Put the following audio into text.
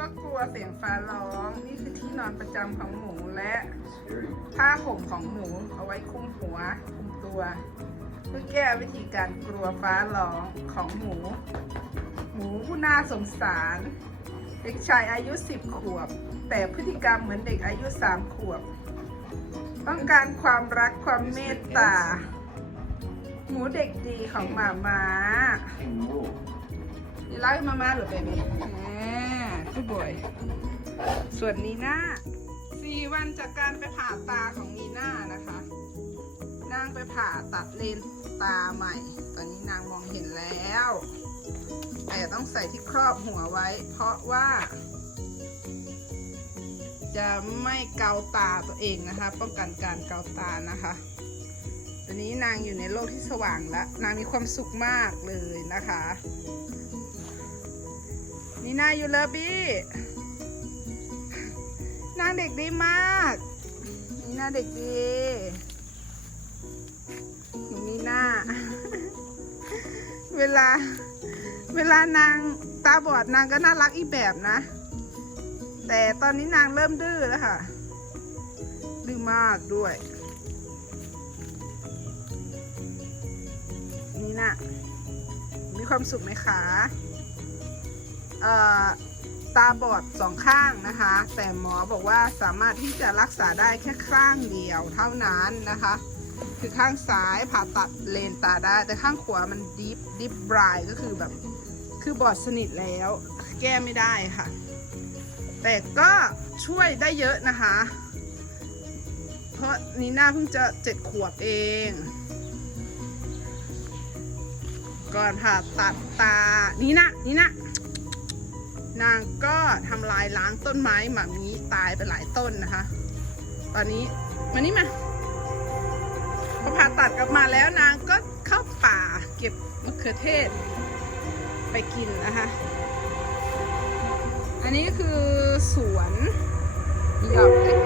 ก็กลัวเสียงฟ้าร้อง นี่คือที่นอนประจำของหมูและ Scary. ผ้าห่มของหมูเอาไว้คลุมหัวคลุมตัวเพื่อแก้วิธีการกลัวฟ้าร้องของหมู หมูผู้น่าสงสาร เด็กชายอายุ 10 ขวบ แต่พฤติกรรมเหมือนเด็กอายุ 3 ขวบ ต้องการความรักความเมตตา หมูเด็กดีของหมาม้า Oh. นี่เล่าให้มาม่าหรือเปล่ ผู้บอยส่วนนีน่าสี่วันจากการไปผ่าตาของนีน่านะคะนางไปผ่าตัดเลนตาใหม่ ตอนนี้นางมองเห็นแล้ว แต่ต้องใส่ที่ครอบหัวไว้ เพราะว่า จะไม่เกาตาตัวเองนะคะ ป้องกันการเกาตานะคะ ตอนนี้นางอยู่ในโลกที่สว่างแล้ว นางมีความสุขมากเลยนะคะ นี่นาอยู่เลอบี้นางเด็กดีมากนี่นาเด็กดีหนูนี่นาเวลา เวลานางตาบอดนางก็น่ารักอีกแบบนะ แต่ตอนนี้นางเริ่มดื้อแล้วค่ะ ดื้อมากด้วย นี่นะมีความสุขไหมคะเอ่อ ตาบอดสองข้างนะคะ แต่หมอบอกว่าสามารถที่จะรักษาได้แค่ข้างเดียวเท่านั้นนะคะ คือข้างซ้ายผ่าตัดเลนตาได้ แต่ข้างขวามันดิฟดิฟบรายก็คือแบบคือบอดสนิทแล้วแก้ไม่ได้ค่ะ แต่ก็ช่วยได้เยอะนะคะ เพราะนีน่าเพิ่งจะเจ็ดขวบเอง ก่อนผ่าตัดตานี่นะนี่นะ นางก็ทำลายล้างต้นไม้หมามีตายไปหลายต้นนะคะ ตอนนี้มานี่มาพอผ่าตัดกลับมาแล้วนางก็เข้าป่าเก็บมะเขือเทศ ไปกินนะคะ อันนี้คือสวนหยอกเล็ก